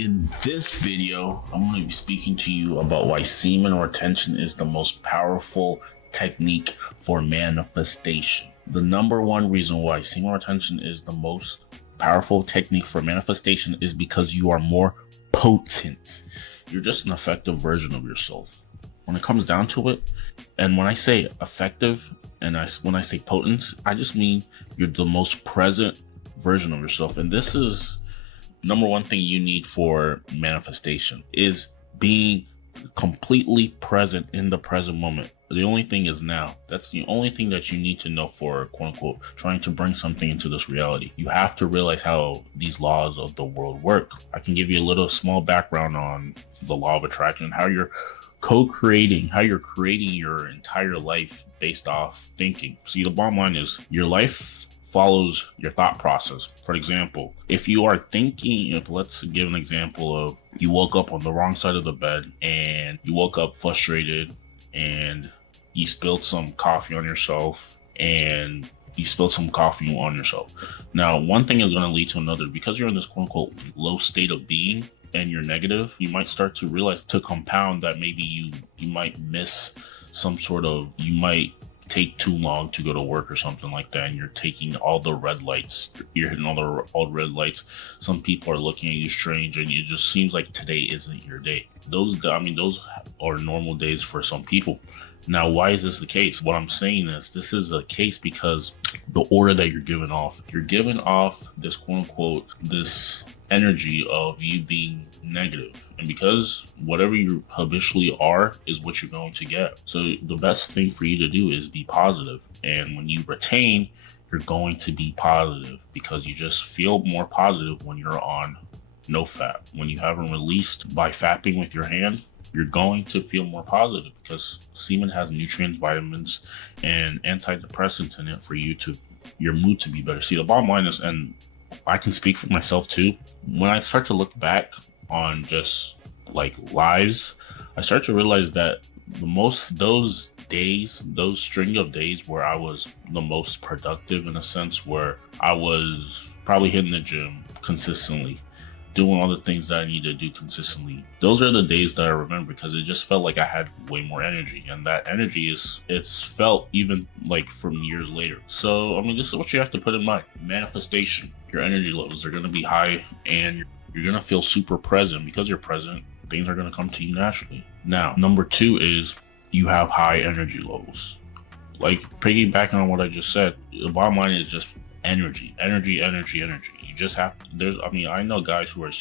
In this video, I'm going to be speaking to you about why semen retention is the most powerful technique for manifestation. The number one reason why semen retention is the most powerful technique for manifestation is because you are more potent. You're just an effective version of yourself. When it comes down to it, and when I say effective and when I say potent, I just mean you're the most present version of yourself. And this is number one thing you need for manifestation is being completely present in the present moment. The only thing is now. That's the only thing that you need to know for quote unquote trying to bring something into this reality. You have to realize how these laws of the world work. I can give you a little small background on the law of attraction, how you're co-creating, how you're creating your entire life based off thinking. See, the bottom line is your life follows your thought process. For example, if you are thinking, let's give an example of you woke up on the wrong side of the bed and you woke up frustrated and you spilled some coffee on yourself and you spilled some coffee on yourself. Now, one thing is going to lead to another. Because you're in this quote unquote low state of being and you're negative, you might start to realize, to compound, that maybe you might miss some sort of, you might take too long to go to work or something like that, and you're taking all the red lights, you're hitting all the red lights. Some people are looking at you strange and it just seems like today isn't your day. Those are normal days for some people. Now, why is this the case? What I'm saying is this is the case because the aura that you're giving off this quote unquote this energy of you being negative, and because whatever you habitually are is what you're going to get. So the best thing for you to do is be positive, and when you retain, you're going to be positive because you just feel more positive when you're on Nofap. When you haven't released by fapping with your hand, you're going to feel more positive because semen has nutrients, vitamins, and antidepressants in it for your mood to be better. See, the bottom line is, and I can speak for myself too, when I start to look back on just like lives, I start to realize that those string of days where I was the most productive, in a sense, where I was probably hitting the gym consistently, doing all the things that I need to do consistently, those are the days that I remember because it just felt like I had way more energy, and that energy it's felt even like from years later. So I mean, this is what you have to put in mind. Manifestation, your energy levels are going to be high and you're going to feel super present. Because you're present, things are going to come to you naturally. Now, number two is you have high energy levels. Like, piggybacking on what I just said, the bottom line is just energy. You just have I know guys who are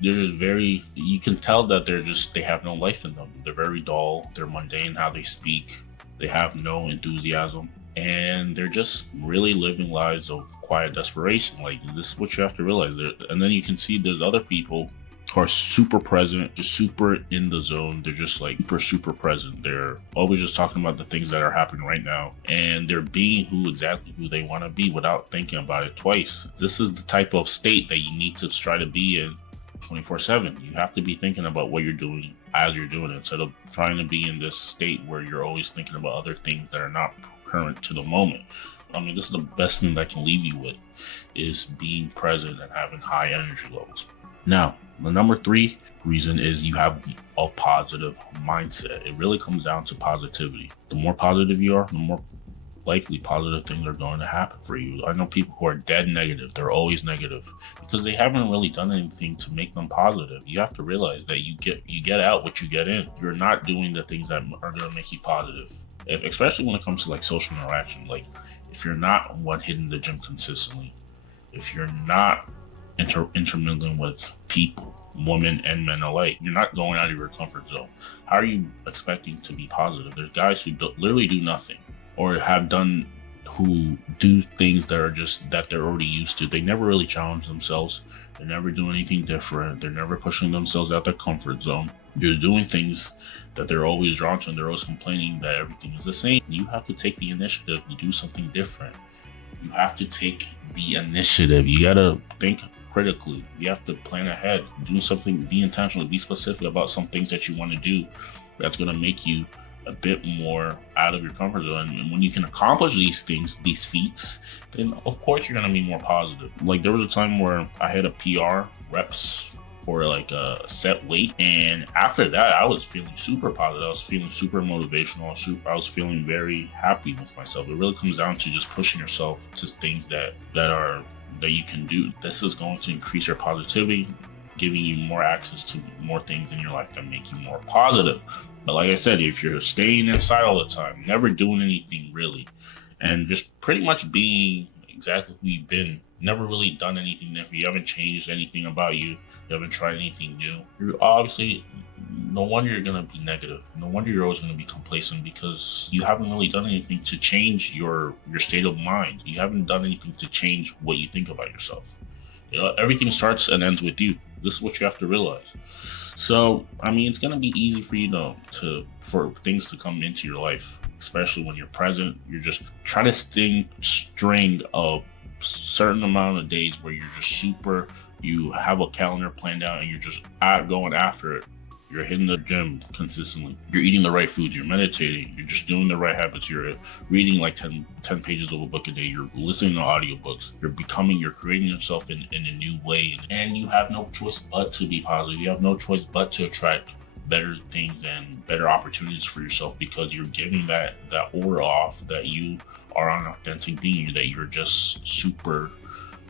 you can tell that they have no life in them. They're very dull, they're mundane how they speak, they have no enthusiasm, and they're just really living lives of quiet desperation. Like, this is what you have to realize. And then you can see there's other people who are super present, just super in the zone. They're just like super present. They're always just talking about the things that are happening right now, and they're being exactly who they want to be without thinking about it twice. This is the type of state that you need to try to be in 24/7. You have to be thinking about what you're doing as you're doing it, instead of trying to be in this state where you're always thinking about other things that are not current to the moment. I mean, this is the best thing that I can leave you with, is being present and having high energy levels. Now, the number three reason is you have a positive mindset. It really comes down to positivity. The more positive you are, the more likely positive things are going to happen for you. I know people who are dead negative. They're always negative because they haven't really done anything to make them positive. You have to realize that you get out what you get in. You're not doing the things that are going to make you positive. Especially when it comes to like social interaction. Like, if you're not hitting the gym consistently, if you're not intermingling with people, women and men alike, you're not going out of your comfort zone. How are you expecting to be positive? There's guys who literally do nothing, or who do things that they're already used to. They never really challenge themselves. They never do anything different. They're never pushing themselves out their comfort zone. They're doing things that they're always drawn to, and they're always complaining that everything is the same. You have to take the initiative to do something different. You have to take the initiative. You gotta think critically. You have to plan ahead, do something, be intentional, be specific about some things that you want to do that's going to make you a bit more out of your comfort zone. And when you can accomplish these things, these feats, then of course you're going to be more positive. Like, there was a time where I had a PR reps for like a set weight. And after that, I was feeling super positive. I was feeling super motivational. I was feeling very happy with myself. It really comes down to just pushing yourself to things that you can do. This is going to increase your positivity, giving you more access to more things in your life that make you more positive. But like I said, if you're staying inside all the time, never doing anything really, and just pretty much being exactly who you've been, never really done anything different, you haven't changed anything about you, you haven't tried anything new, you're obviously, no wonder you're going to be negative. No wonder you're always going to be complacent, because you haven't really done anything to change your state of mind. You haven't done anything to change what you think about yourself. You know, everything starts and ends with you. This is what you have to realize. So, I mean, it's going to be easy for you for things to come into your life, especially when you're present. You're just trying to string a certain amount of days where you're just you have a calendar planned out and you're just going after it. You're hitting the gym consistently. You're eating the right foods. You're meditating. You're just doing the right habits. You're reading like 10 pages of a book a day. You're listening to audiobooks. You're creating yourself in a new way. And you have no choice but to be positive. You have no choice but to attract better things and better opportunities for yourself, because you're giving that aura off that you are an authentic being, that you're just super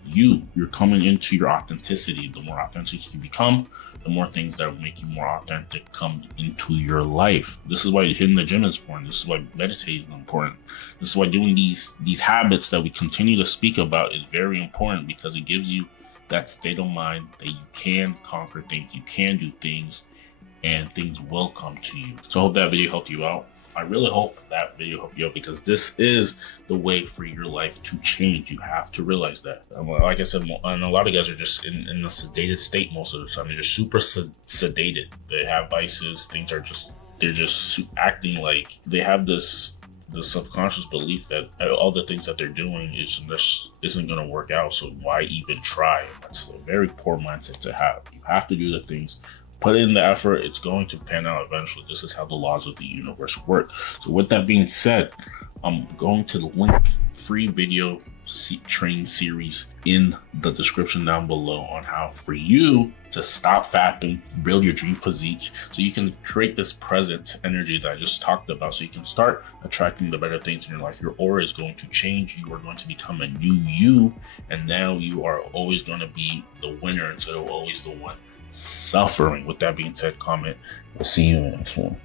you're coming into your authenticity. The more authentic you become, the more things that will make you more authentic come into your life. This is why hitting the gym is important. This is why meditating is important. This is why doing these habits that we continue to speak about is very important, because it gives you that state of mind that you can conquer things, you can do things, and things will come to you. So I hope that video helped you out. I really hope that video helped you out, because this is the way for your life to change. You have to realize that. Like I said, and a lot of guys are just in a sedated state most of the time. They're just super sedated. They have vices. They're just acting like they have the subconscious belief that all the things that they're doing isn't going to work out. So why even try? That's a very poor mindset to have. You have to do the things. Put in the effort, it's going to pan out eventually. This is how the laws of the universe work. So with that being said, I'm going to link free video training series in the description down below on how for you to stop fapping, build your dream physique, so you can create this present energy that I just talked about, so you can start attracting the better things in your life. Your aura is going to change. You are going to become a new you, and now you are always going to be the winner instead of always the one suffering. With that being said, comment. We'll see you in the next one.